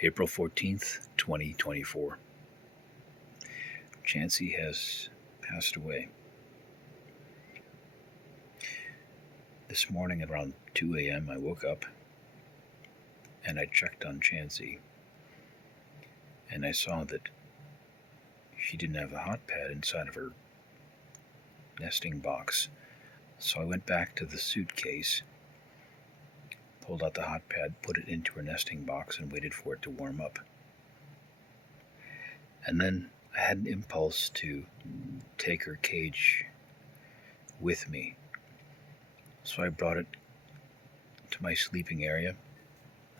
April 14th, 2024. Chancey has passed away. This morning at around 2 a.m. I woke up and I checked on Chancey and I saw that she didn't have a hot pad inside of her nesting box. So I went back to the suitcase, pulled out the hot pad, put it into her nesting box and waited for it to warm up. And then I had an impulse to take her cage with me. So I brought it to my sleeping area.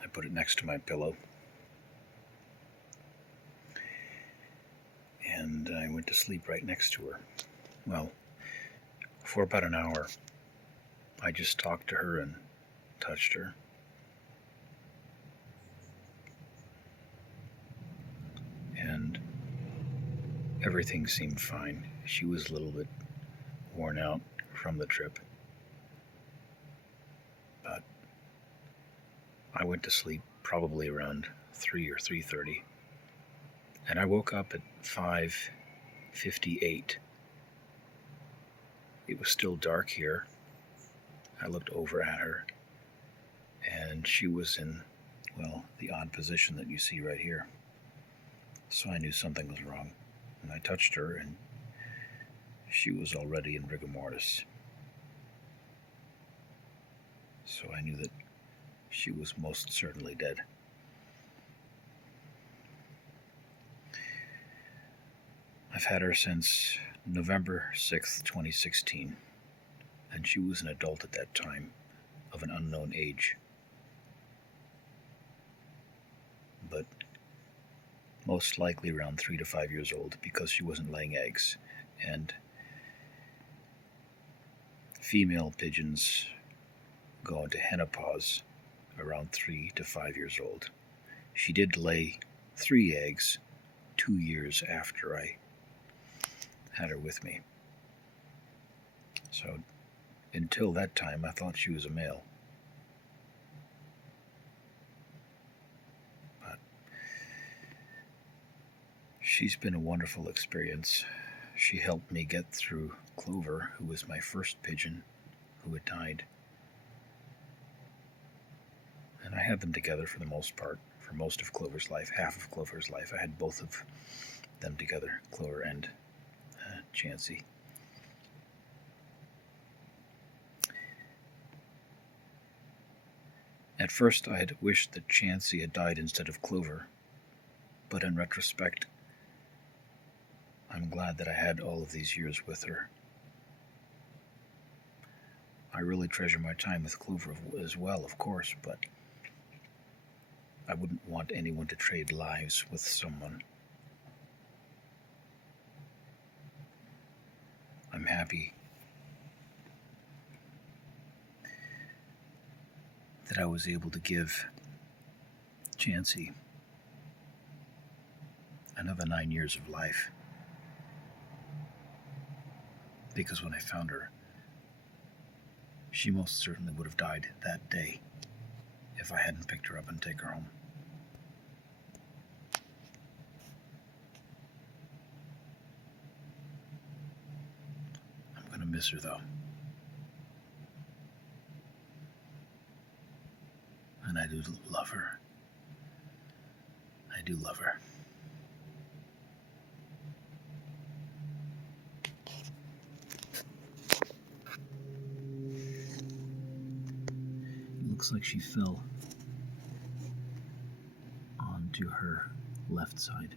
I put it next to my pillow. And I went to sleep right next to her. Well, for about an hour, I just talked to her and touched her. And everything seemed fine. She was a little bit worn out from the trip. But I went to sleep probably around 3 or 3:30. And I woke up at 5:58. It was still dark here. I looked over at her, and she was in, well, the odd position that you see right here. So I knew something was wrong. And I touched her, and she was already in rigor mortis. So I knew that she was most certainly dead. I've had her since November 6th, 2016, and she was an adult at that time, of an unknown age. But most likely around 3 to 5 years old, because she wasn't laying eggs, and female pigeons go into henopause around 3 to 5 years old. She did lay 3 eggs 2 years after I had her with me. So until that time, I thought she was a male. But she's been a wonderful experience. She helped me get through Clover, who was my first pigeon who had died. And I had them together for the most part, for most of Clover's life, half of Clover's life. I had both of them together, Clover and Chancey. At first I had wished that Chancey had died instead of Clover, but in retrospect, I'm glad that I had all of these years with her. I really treasure my time with Clover as well, of course, but I wouldn't want anyone to trade lives with someone. I'm happy that I was able to give Chancey another 9 years of life. Because when I found her, she most certainly would have died that day if I hadn't picked her up and taken her home. I'm going to miss her, though. And I do love her. I do love her. It looks like she fell onto her left side,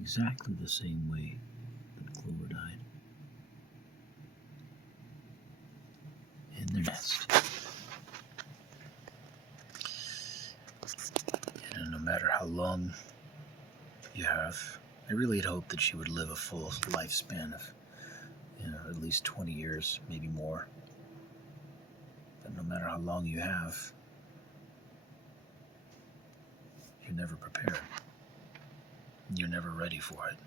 exactly the same way that Clover died. In their nest. And no matter how long you have, I really had hoped that she would live a full lifespan of, at least 20 years, maybe more. But no matter how long you have, you're never prepared. You're never ready for it.